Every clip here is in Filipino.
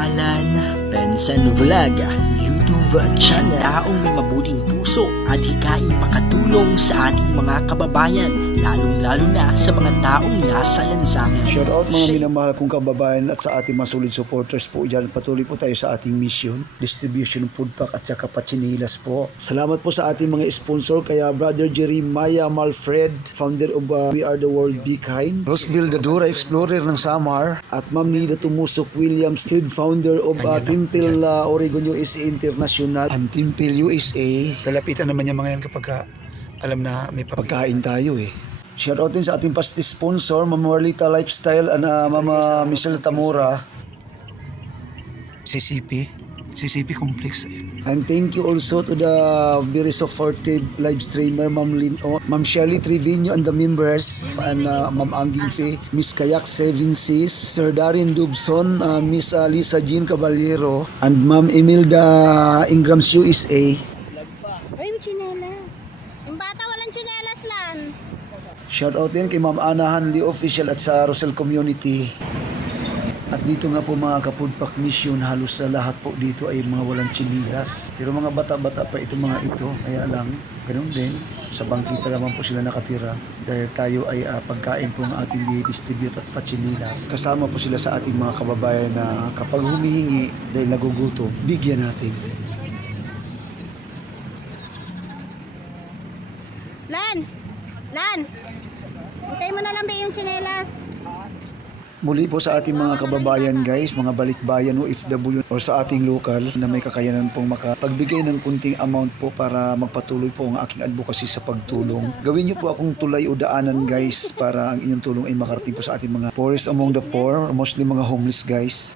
Alan Benson Vlog YouTube channel. Taong may mabuting puso at hikaing makatulong sa ating mga kababayan, lalong-lalo na sa mga taong nasa lansangan. Shout out mga minamahal kong kababayan at sa ating mga solid supporters po dyan. Patuloy po tayo sa ating mission, distribution of food pack at saka patsinilas po. Salamat po sa ating mga sponsor, kaya Brother Jeremiah Malfred, founder of We Are The World Be Kind, Roseville Dadura, explorer ng Samar, at Ma'am Nida Tumusok Williams, head founder of Temple Oregon USA International and Temple USA. Lalapitan naman niya mga yan kapag alam na may pagkain tayo eh. Shoutout din sa ating past sponsor, Ma'am Marlita Lifestyle and Mama Michelle Tamora, CCP Complex. And thank you also to the very supportive live streamer, Ma'am Lino, Ma'am Shelly Trevino and the members, and Ma'am Anging Fee, Miss Kayak 7 Sis, Sir Darren Dubson, Miss Lisa Jean Caballero, and Ma'am Imelda Ingrams USA. Ay, may chinelas. Yung bata walang chinelas lan. Shoutout din kay Ma'am Ana Hanli Official at sa Rosel Community. At dito nga po mga kapudpak mission, halos sa lahat po dito ay mga walang chinilas. Pero mga bata-bata pa itong mga ito, kaya lang, ganun din. Sa bangkita naman po sila nakatira dahil tayo ay pagkain po ng ating distribute at pachinilas. Kasama po sila sa ating mga kababayan na kapag humihingi dahil nagugutom, bigyan natin. Lan! Hintay mo na lang ba yung chinelas? Muli po sa ating mga kababayan guys, mga balikbayan o OFW o sa ating lokal na may kakayanan pong makapagbigay ng kunting amount po para magpatuloy po ang aking advocacy sa pagtulong. Gawin niyo po akong tulay o daanan guys para ang inyong tulong ay makarating po sa ating mga poorest among the poor, mostly mga homeless guys.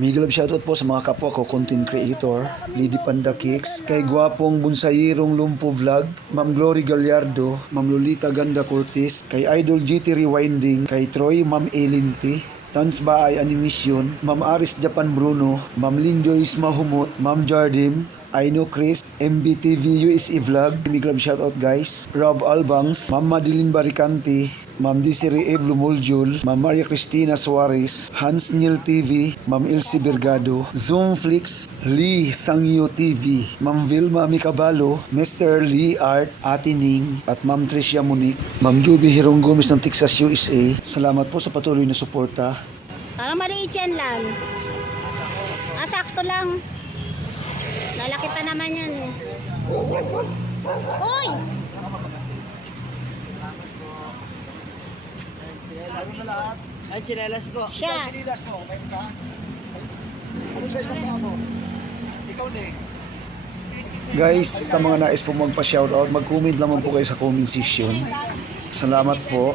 Mega love shoutout po sa mga kapwa ko content creator, Lady Panda Cakes, kay Gwapong Bunsayirong Lumpo Vlog, Ma'am Glory Gallardo, Ma'am Lolita Ganda Cortez, kay Idol GT Rewinding, kay Troy, Ma'am Elin P, Tans Baay Animation, Ma'am Aris Japan Bruno, Ma'am Linjoyce Mahumot, Ma'am Jardim, Aino Chris, MBTV USA Vlog, mega love shoutout guys, Rob Albangs, Ma'am Madeline Baricante, Ma'am Desiree Eve Lumuljul, Ma'am Maria Cristina Suarez, Hans Neil TV, Ma'am Elsie Bergado, Zoomflix, Lee Sangyo TV, Ma'am Vilma Micabalo, Mr. Lee Art, Ate Ning, at Ma'am Tricia Monique, Ma'am Juby Hirong Gomez ng Texas USA. Salamat po sa patuloy na suporta. Parang maliit yan lan. Sakto lang. Lalaki pa naman yan eh. Uy! Ay, chinelas po. Siya. Chinilas mo, kayo ka? Ano sa isang mga mo? Ikaw din. Guys, sa mga nais po magpa-shoutout, mag-comment naman po kayo sa comment section. Salamat po.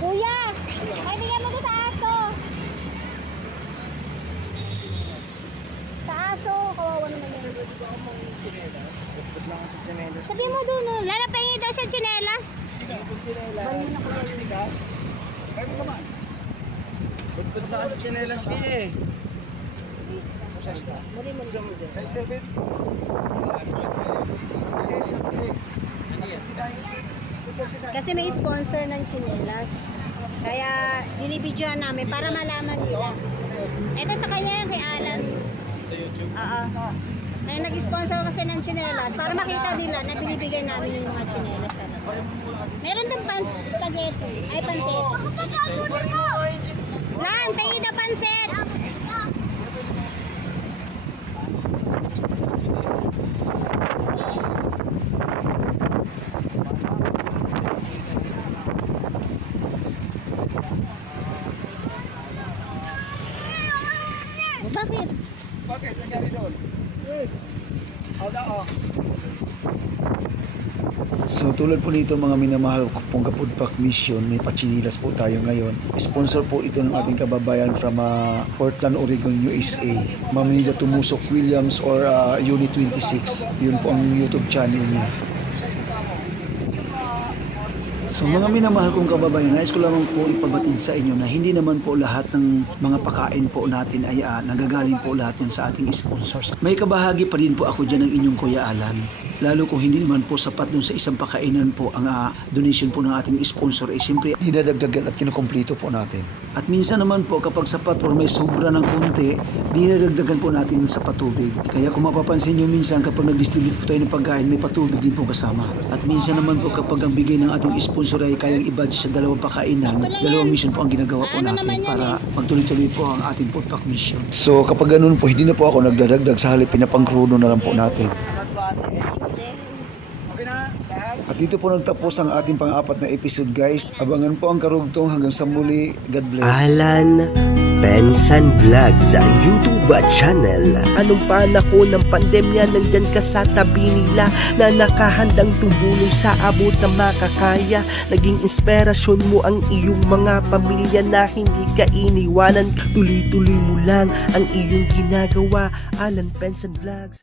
Kuya! May bigyan mo doon sa aso. Sa aso, kawawa naman yan. Sabi mo doon, no? Lalapay daw siya chinelas. Pagpunta ka sa chinelas niya eh. Size 7. Kasi may sponsor ng chinelas. Kaya binibidyoan namin para malaman nila. Ito sa kanya yan kay Alan. Sa YouTube? Oo. Kaya nag-sponsor kasi ng chinelas para makita nila na binibigay namin yung mga chinelas. Meron din spaghetti. Ay, pansit. Lan, tayo na pansit. Bakit? Bakit? Nangyari doon? So tulad po nito mga minamahal ko pong kapudpak mission, may pachinilas po tayo ngayon. Sponsor po ito ng ating kababayan from Portland, Oregon, USA. Ma'am Nida Tumusok Williams or Unit 26. Yun po ang YouTube channel niya. So mga minamahal kong kababayan, nais ko lamang po ipabatid sa inyo na hindi naman po lahat ng mga pakain po natin ay nagagaling po lahat yan sa ating sponsors. May kabahagi pa rin po ako dyan ng inyong Kuya Alan. lalo kung hindi naman po sapat dun sa isang pakainan po ang donation po ng ating sponsor, siyempre dinadagdagan at kinukumpleto po natin. At minsan naman po kapag sapat or may sobra ng konti, dinadagdagan po natin sa patubig. Kaya kung mapapansin nyo minsan kapag nag-distribute po tayo ng pagkain, may patubig din po kasama. At minsan naman po kapag ang bigay ng ating sponsor ay kayang i-budget sa dalawang pakainan, dalawang mission po ang ginagawa po natin para magtuloy-tuloy po ang ating food pack mission. So kapag ganun po, hindi na po ako nagdadagdag, sa halip pinapangkrudo na lang po natin. At dito po nagtapos ang ating pang-apat na episode, guys. Abangan po ang karugtong hanggang sa muli. God bless. Alan Bensan Vlog sa YouTube channel. Anong panahon ng pandemya, nandyan ka sa tabi nila na nakahandang tumulong sa abot na makakaya. Naging inspirasyon mo ang iyong mga pamilya na hindi ka iniwanan. Tuloy-tuloy mo lang ang iyong ginagawa. Alan Bensan Vlogs.